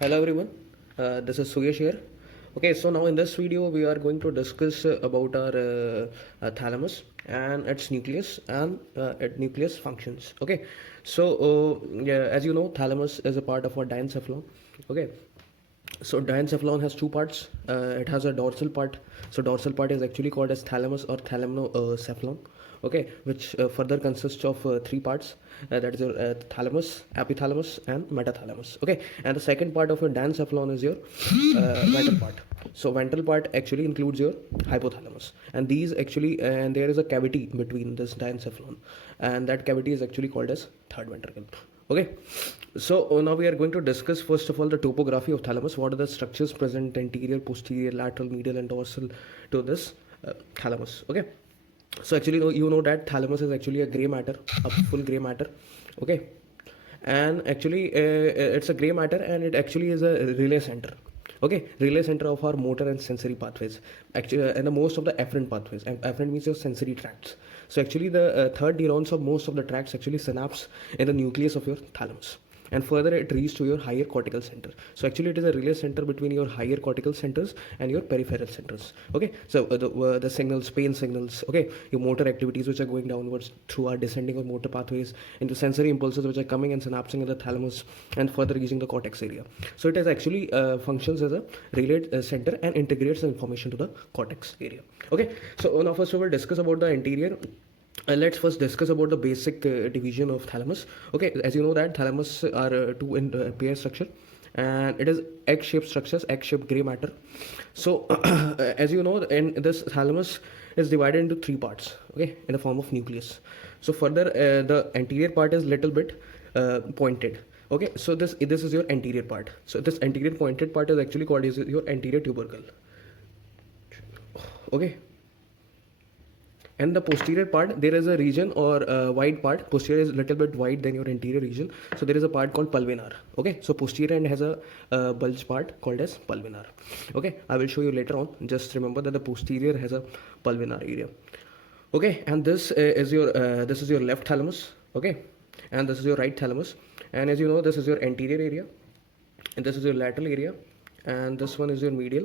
Hello everyone, this is Suyesh here. Okay, so now in this video we are going to discuss about our thalamus and its nucleus and its nucleus functions. Okay, so yeah, as you know, thalamus is a part of our diencephalon. Okay, so diencephalon has two parts. It has a dorsal part. So dorsal part is actually called as thalamus or thalanocephalon. Okay, which further consists of three parts. That is your thalamus, epithalamus, and metathalamus. Okay, and the second part of your diencephalon is your ventral part. So ventral part actually includes your hypothalamus, and these actually and there is a cavity between this diencephalon, and that cavity is actually called as third ventricle. Okay, so now we are going to discuss first of all the topography of thalamus. What are the structures present anterior, posterior, lateral, medial, and dorsal to this thalamus? Okay, so actually you know that thalamus is actually a gray matter, a full gray matter. Okay, and actually it's a gray matter, and it actually is a relay center. Okay, relay center of our motor and sensory pathways, actually, and the most of the afferent pathways. And afferent means your sensory tracts. So actually the third neurons of most of the tracts actually synapse in the nucleus of your thalamus, and further it reaches to your higher cortical center. So actually it is a relay center between your higher cortical centers and your peripheral centers. Okay, so the signals, pain signals, okay, your motor activities which are going downwards through our descending or motor pathways into sensory impulses which are coming and synapsing in the thalamus and further reaching the cortex area. So it is actually functions as a relay center and integrates the information to the cortex area. Okay, so now first we will discuss about the anterior. Let's first discuss about the basic division of thalamus. Okay, as you know that thalamus are two in pair structure, and it is egg-shaped structures, egg-shaped gray matter. So as you know, in this thalamus is divided into three parts. Okay, in the form of nucleus. So further, the anterior part is little bit pointed. Okay, so this is your anterior part. So this anterior pointed part is actually called is your anterior tubercle. Okay, and the posterior part, there is a region or wide part. Posterior is a little bit wide than your anterior region, so there is a part called pulvinar. Okay, so posterior end has a bulge part called as pulvinar. Okay, I will show you later on. Just remember that the posterior has a pulvinar area. Okay, and this is your left thalamus. Okay, and this is your right thalamus, and as you know, this is your anterior area, and this is your lateral area, and this one is your medial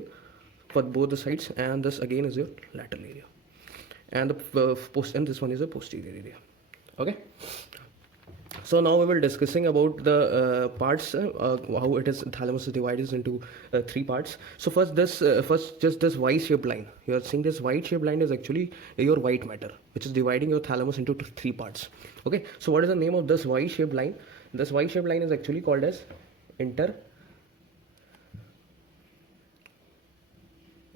for both the sides, and this again is your lateral area, and and this one is a posterior area. Okay, so now we will discussing about the parts, how it is thalamus is divided into three parts. So first just this y shaped line, you are seeing this white shaped line is actually your white matter which is dividing your thalamus into three parts. Okay, so what is the name of this y shaped line? This y shaped line is actually called as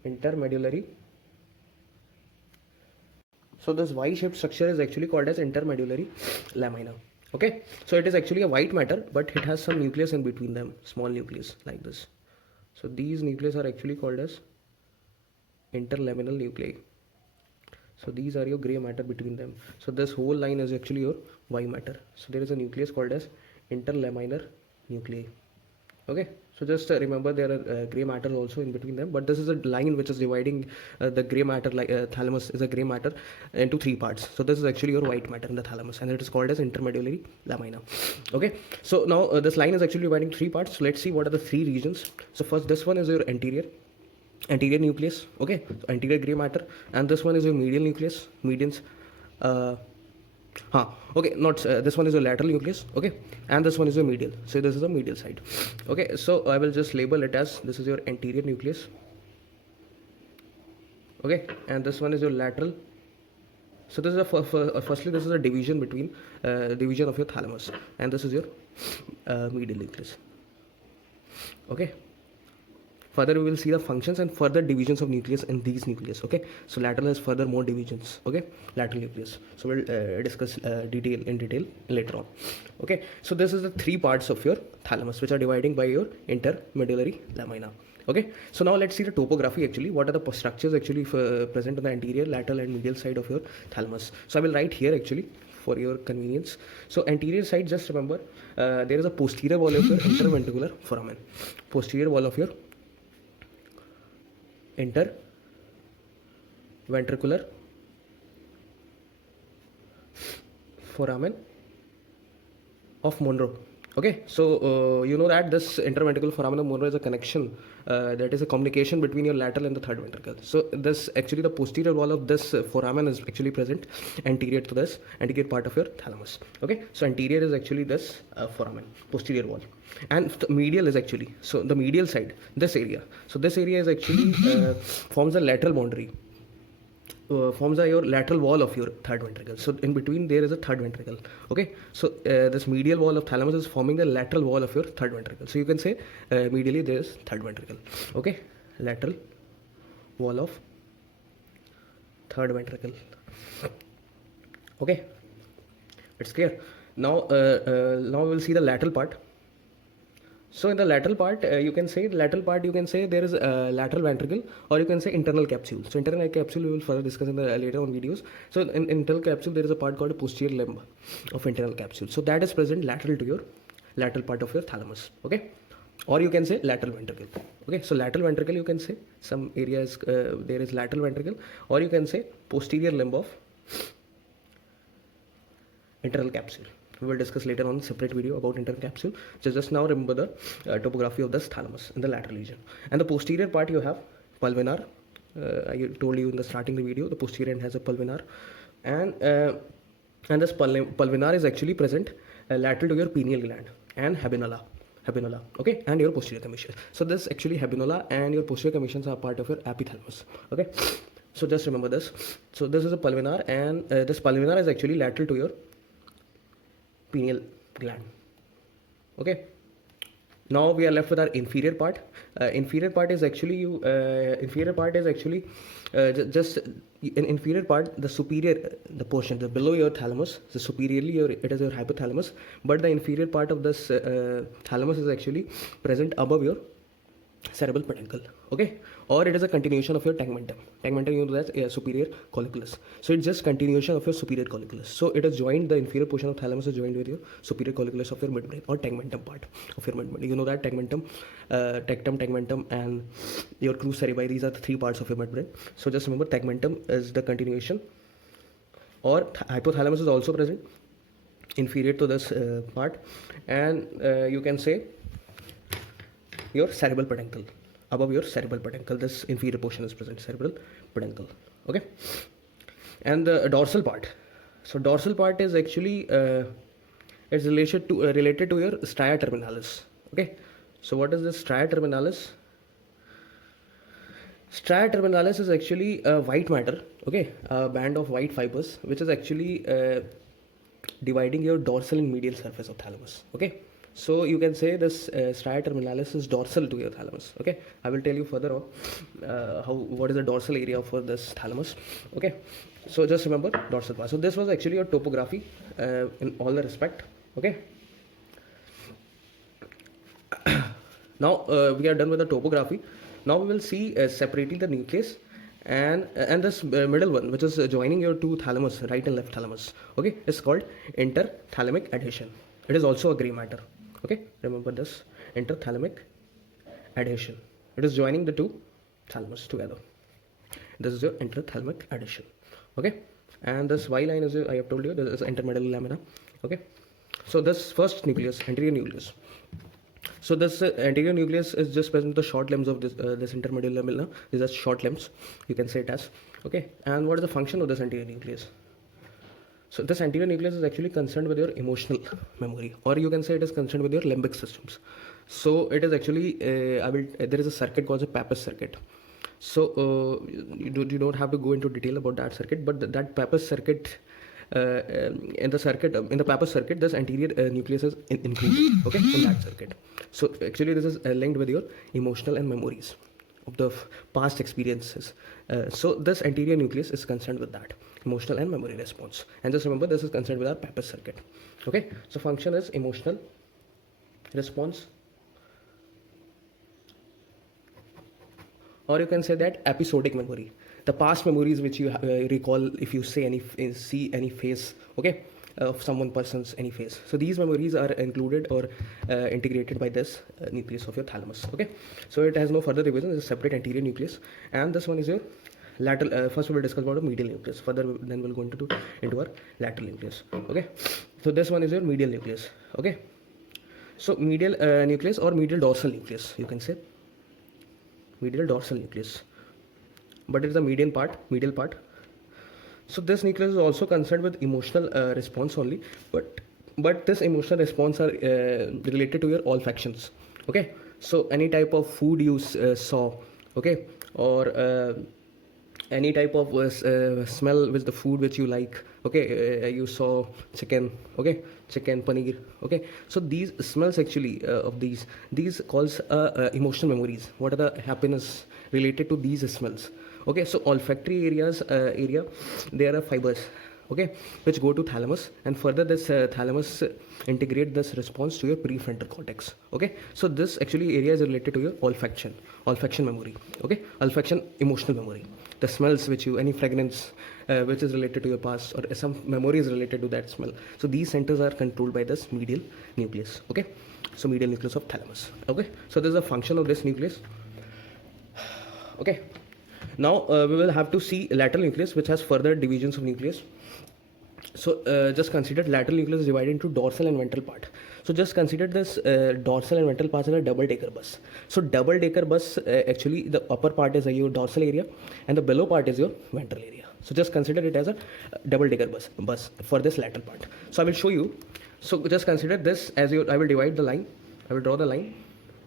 intermedullary. So this Y-shaped structure is actually called as intermedullary lamina. Okay, so it is actually a white matter, but it has some nucleus in between them, small nucleus like this. So these nucleus are actually called as interlaminal nuclei. So these are your gray matter between them. So this whole line is actually your Y matter. So there is a nucleus called as interlaminar nuclei. Okay, so just remember there are gray matter also in between them, but this is a line which is dividing the gray matter, like thalamus is a gray matter, into three parts. So this is actually your white matter in the thalamus, and it is called as intermedullary lamina. Okay, so now this line is actually dividing three parts. So let's see what are the three regions. So first, this one is your anterior nucleus. Okay, so anterior gray matter, and this one is your medial nucleus, medians. Okay, not this one is a lateral nucleus. Okay, and this one is a medial. So this is a medial side. Okay, so I will just label it as this is your anterior nucleus. Okay, and this one is your lateral. So this is firstly this is a division between division of your thalamus, and this is your medial nucleus. Okay, further we will see the functions and further divisions of nucleus in these nucleus. Okay, so lateral has further more divisions. Okay, lateral nucleus, so we'll discuss in detail later on. Okay, so this is the three parts of your thalamus which are dividing by your intermedullary lamina. Okay, so now let's see the topography actually. What are the structures actually present on the anterior, lateral, and medial side of your thalamus? So I will write here actually for your convenience. So anterior side, just remember there is a posterior wall of your interventricular foramen. Posterior wall of your interventricular foramen of Monro. Okay, so you know that this interventricular foramen motor is a connection, that is a communication between your lateral and the third ventricle. So this actually the posterior wall of this foramen is actually present anterior to this anterior part of your thalamus. Okay, so anterior is actually this foramen, posterior wall, and the medial is actually, so the medial side, this area. So this area is actually forms a lateral boundary, forms your lateral wall of your third ventricle. So in between there is a third ventricle. Okay, so this medial wall of thalamus is forming the lateral wall of your third ventricle. So you can say medially there is third ventricle. Okay, lateral wall of third ventricle. Okay, it's clear. Now we'll see the lateral part. So in the lateral part, you can say there is a lateral ventricle, or you can say internal capsule. So internal capsule we will further discuss in the later on videos. So in internal capsule there is a part called a posterior limb of internal capsule. So that is present lateral to your lateral part of your thalamus. Okay, or you can say lateral ventricle. Okay, so lateral ventricle, you can say some areas there is lateral ventricle, or you can say posterior limb of internal capsule. We will discuss later on separate video about internal capsule. So just now remember the topography of this thalamus in the lateral region. And the posterior part you have pulvinar. I told you in the starting the video, the posterior end has a pulvinar, and this pulvinar is actually present lateral to your pineal gland and habenula. Okay, and your posterior commission. So this actually habenula and your posterior commissions are part of your epithalamus. Okay, so just remember this. So this is a pulvinar, and this pulvinar is actually lateral to your pineal gland. Okay, now we are left with our inferior part. Inferior part is actually just in inferior part, the superior, the portion, the below your thalamus. So superiorly it is your hypothalamus, but the inferior part of this thalamus is actually present above your cerebral peduncle. Okay, or it is a continuation of your tegmentum. You know that superior colliculus. So it's just continuation of your superior colliculus. So it is joined, the inferior portion of thalamus is joined with your superior colliculus of your midbrain, or tegmentum part of your midbrain. You know that tegmentum, tegmentum, and your crus cerebri. These are the three parts of your midbrain. So just remember, tegmentum is the continuation, or hypothalamus is also present inferior to this part, and you can say your cerebral peduncle. Above your cerebral peduncle, this inferior portion is present, cerebral peduncle. Okay, and the dorsal part. So dorsal part is actually it's related to your stria terminalis. Okay, so what is the stria terminalis? Stria terminalis is actually a white matter. Okay, a band of white fibers which is actually dividing your dorsal and medial surface of thalamus. Okay, so you can say this stria terminalis is dorsal to your thalamus. Okay, I will tell you further on what is the dorsal area for this thalamus. Okay, so just remember dorsal part. So this was actually your topography in all the respect. Okay, now we are done with the topography. Now we will see separating the nucleus and this middle one, which is joining your two thalamus, right and left thalamus. Okay, it's called interthalamic adhesion. It is also a gray matter. Okay, remember this, interthalamic adhesion. It is joining the two thalamus together. This is your interthalamic adhesion. Okay, and this Y line is I have told you, this is intermedullary lamina. Okay, so this first nucleus, anterior nucleus. So this anterior nucleus is just present the short limbs of this intermedullary lamina. These are short limbs, you can say it as. Okay, and what is the function of this anterior nucleus? So this anterior nucleus is actually concerned with your emotional memory, or you can say it is concerned with your limbic systems. So it is actually there is a circuit called the Pappas circuit. So you don't have to go into detail about that circuit, but that Pappas circuit, in the Pappas circuit, this anterior nucleus is included. Okay, in that circuit. So actually this is linked with your emotional and memories of the past experiences. So this anterior nucleus is concerned with that emotional and memory response. And just remember, this is concerned with our Pappas circuit. Okay, so function is emotional response, or you can say that episodic memory, the past memories which you recall if you see any face, okay, of someone person's any face. So these memories are included or integrated by this nucleus of your thalamus. Okay, so it has no further revision. It's a separate anterior nucleus, and this one is your lateral. First we will discuss about a medial nucleus. Further then we'll go into our lateral nucleus. Okay, so this one is your medial nucleus. Okay, So medial nucleus or medial dorsal nucleus, you can say medial dorsal nucleus, but it's the medial part. So this nucleus is also concerned with emotional response only, but this emotional response are related to your olfactions. Okay, so any type of food you saw, okay, or any type of smell with the food which you like, okay, you saw chicken, okay, chicken paneer, okay, so these smells actually of these calls emotional memories. What are the happiness related to these smells? Okay, so olfactory area, there are fibers, okay, which go to thalamus, and further this thalamus integrate this response to your prefrontal cortex. Okay, so this actually area is related to your olfaction memory, okay, olfaction emotional memory, the smells which you, any fragrance which is related to your past, or some memory is related to that smell. So these centers are controlled by this medial nucleus. Okay, so medial nucleus of thalamus. Okay, so this is a function of this nucleus. Okay, now we will have to see lateral nucleus, which has further divisions of nucleus. So just consider lateral nucleus is divided into dorsal and ventral part. So just consider this dorsal and ventral parts are a double-decker bus. So double-decker bus, actually the upper part is your dorsal area and the below part is your ventral area. So just consider it as a double-decker bus for this lateral part. So I will show you. So just consider this as your, I will divide the line. I will draw the line.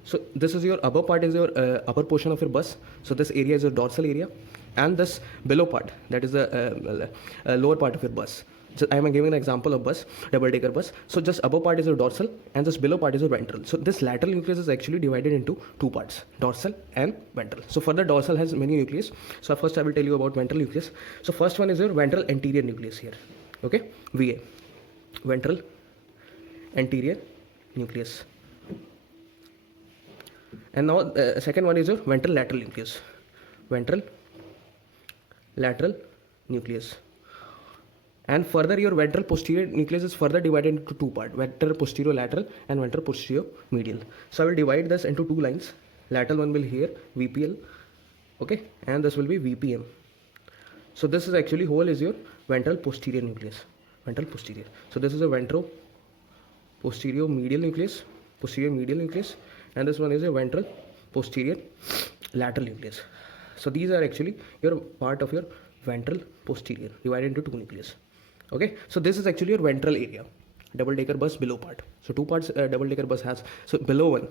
So this is your upper part is your upper portion of your bus. So this area is your dorsal area, and this below part, that is the lower part of your bus. So I am giving an example of bus, double-decker bus. So just upper part is your dorsal and this below part is your ventral. So this lateral nucleus is actually divided into two parts, dorsal and ventral. So further dorsal has many nucleus. So first I will tell you about ventral nucleus. So first one is your ventral anterior nucleus here. Okay, VA, ventral anterior nucleus. And now second one is your ventral lateral nucleus. Ventral lateral nucleus. And further your ventral posterior nucleus is further divided into two parts, ventral posterior lateral and ventral posterior medial. So I will divide this into two lines. Lateral one will here VPL, okay, and this will be VPM. So this is actually whole is your ventral posterior nucleus, ventral posterior. So this is a ventral posterior medial nucleus, and this one is a ventral posterior lateral nucleus. So these are actually your part of your ventral posterior divided into two nucleus. Okay, so this is actually your ventral area, double-decker bus below part. So two parts double-decker bus has. So below one,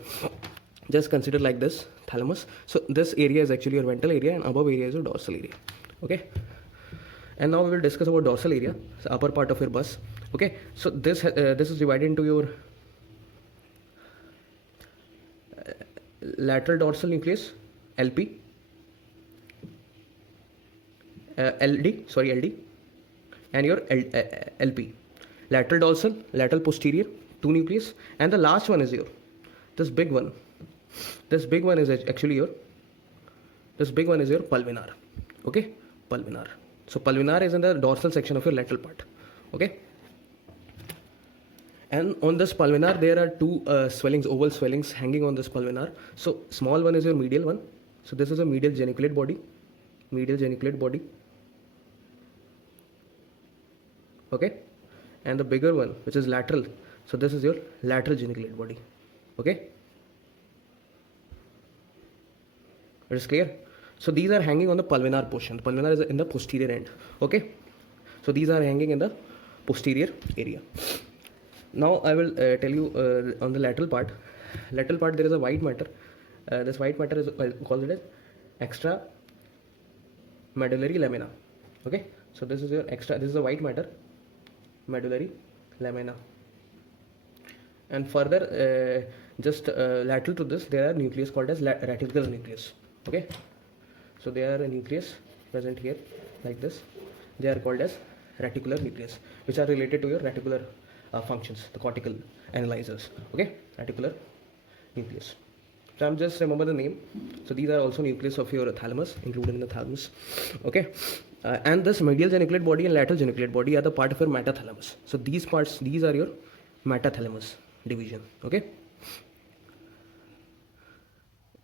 just consider like this, thalamus. So this area is actually your ventral area and above area is your dorsal area. Okay, and now we will discuss about dorsal area, so upper part of your bus. Okay, so this is divided into your lateral dorsal nucleus, LP, LD, and your LP, lateral dorsal, lateral posterior, two nucleus, and the last one is your this big one is actually your pulvinar. Okay, pulvinar. So pulvinar is in the dorsal section of your lateral part. Okay, and on this pulvinar there are two swellings, oval swellings hanging on this pulvinar. So small one is your medial one. So this is a medial geniculate body. Okay, and the bigger one which is lateral, so this is your lateral geniculate body. Okay, it is clear. So these are hanging on the pulvinar portion. The pulvinar is in the posterior end. Okay, so these are hanging in the posterior area. Now I will tell you on the lateral part there is a white matter. This white matter is called it as extra medullary lamina. Okay, so this is a white matter, medullary lamina. And further just lateral to this there are nucleus called as reticular nucleus. Okay, so there are a nucleus present here like this. They are called as reticular nucleus, which are related to your reticular functions, the cortical analyzers. Okay, reticular nucleus. So I'm just remember the name. So these are also nucleus of your thalamus, included in the thalamus. Okay, and this medial geniculate body and lateral geniculate body are the part of your metathalamus. So these are your metathalamus division. Okay,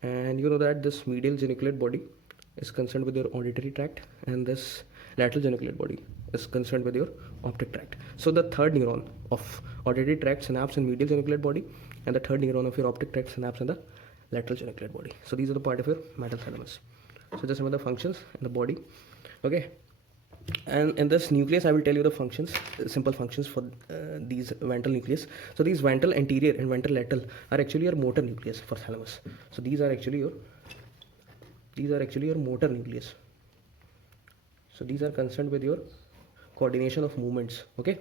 and you know that this medial geniculate body is concerned with your auditory tract, and this lateral geniculate body is concerned with your optic tract. So the third neuron of auditory tract synapse in medial geniculate body, and the third neuron of your optic tract synapse in the lateral geniculate body. So these are the part of your metathalamus. So just remember the functions in the body. Okay. And in this nucleus, I will tell you the functions, simple functions for these ventral nucleus. So these ventral anterior and ventral lateral are actually your motor nucleus for thalamus. So these are actually your motor nucleus. So these are concerned with your coordination of movements. Okay,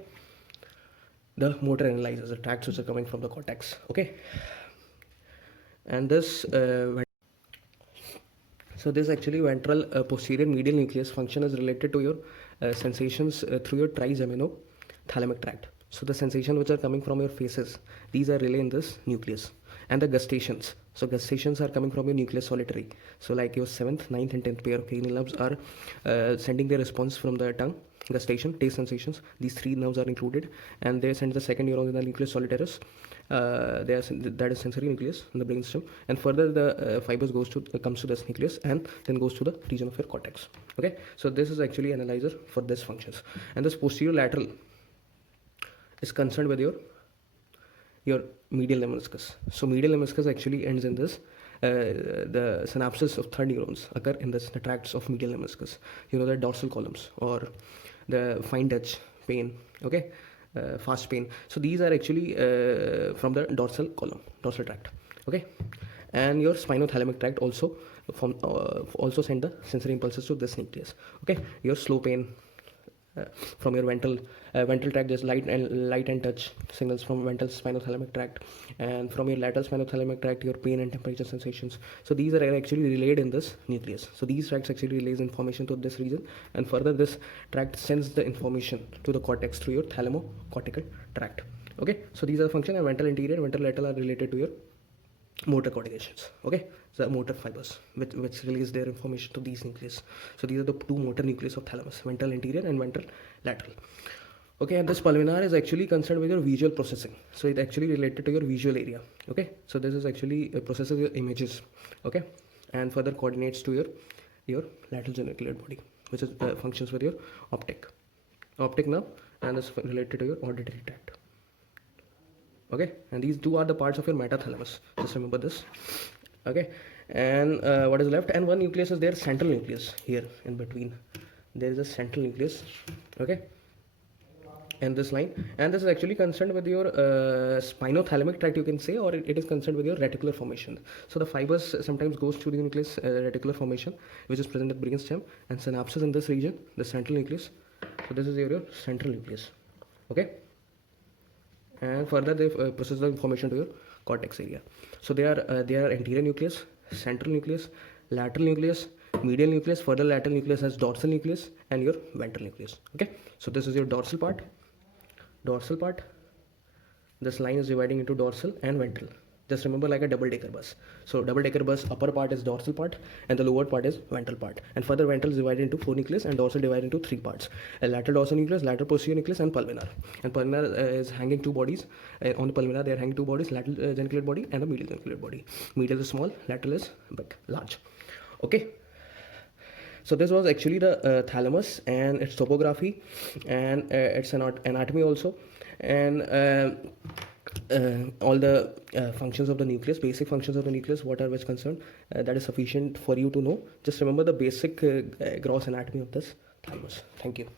the motor analyzers, the tracts which are coming from the cortex. Okay, and this so this actually ventral posterior medial nucleus function is related to your sensations through your trigeminal thalamic tract. So the sensations which are coming from your faces, these are really in this nucleus. And the gustations. So gustations are coming from your nucleus solitary. So like your 7th, 9th and 10th pair of cranial nerves are sending their response from the tongue, gustation, taste sensations. These 3 nerves are included, and they send the second neuron in the nucleus solitarius. That is sensory nucleus in the brainstem, and further the fibers comes to this nucleus and then goes to the region of your cortex. Okay, so this is actually analyzer for this functions. And this posterior lateral is concerned with your medial lemniscus. So medial lemniscus actually ends in this. The synapses of third neurons occur in the tracts of medial lemniscus. You know, the dorsal columns or the fine touch pain. Okay, fast pain. So these are actually from the dorsal column, dorsal tract. Okay, and your spinothalamic tract also send the sensory impulses to this nucleus. Okay, your slow pain from your ventral tract, just light and touch signals from ventral spinothalamic tract, and from your lateral spinothalamic tract, your pain and temperature sensations. So these are actually relayed in this nucleus. So these tracts actually relays information to this region, and further this tract sends the information to the cortex through your thalamocortical tract. Okay, so these are the function, and ventral anterior and ventral lateral are related to your motor coordinations. Okay, the motor fibers which release their information to these nucleus. So these are the 2 motor nucleus of thalamus, ventral anterior and ventral lateral. Okay, and this pulvinar is actually concerned with your visual processing. So it actually related to your visual area. Okay, so this is actually processes your images. Okay, and further coordinates to your lateral geniculate body, which is functions with your optic nerve, and is related to your auditory tract. Okay, and these 2 are the parts of your metathalamus. Just remember this. Okay, and what is left? And one nucleus is there, central nucleus. Here in between there is a central nucleus. Okay, and this line, and this is actually concerned with your spinothalamic tract, you can say, or it is concerned with your reticular formation. So the fibers sometimes goes to the nucleus reticular formation, which is present at brainstem, and synapses in this region, the central nucleus. So this is your central nucleus. Okay, and further they process the information to your cortex area. So they are anterior nucleus, central nucleus, lateral nucleus, medial nucleus. Further lateral nucleus has dorsal nucleus and your ventral nucleus. Okay, so this is your dorsal part. This line is dividing into dorsal and ventral. Just remember, like a double-decker bus. So double-decker bus, upper part is dorsal part and the lower part is ventral part. And further ventral is divided into 4 nucleus and dorsal divided into 3 parts. A lateral dorsal nucleus, lateral posterior nucleus, and pulvinar. And pulvinar is hanging 2 bodies. On the pulvinar there are hanging 2 bodies, lateral geniculate body and the medial geniculate body. Medial is small, lateral is big, large. Okay. So this was actually the thalamus and its topography and its anatomy also, and all the functions of the nucleus, basic functions of the nucleus, what are which concerned, that is sufficient for you to know. Just remember the basic gross anatomy of this thalamus. Thank you.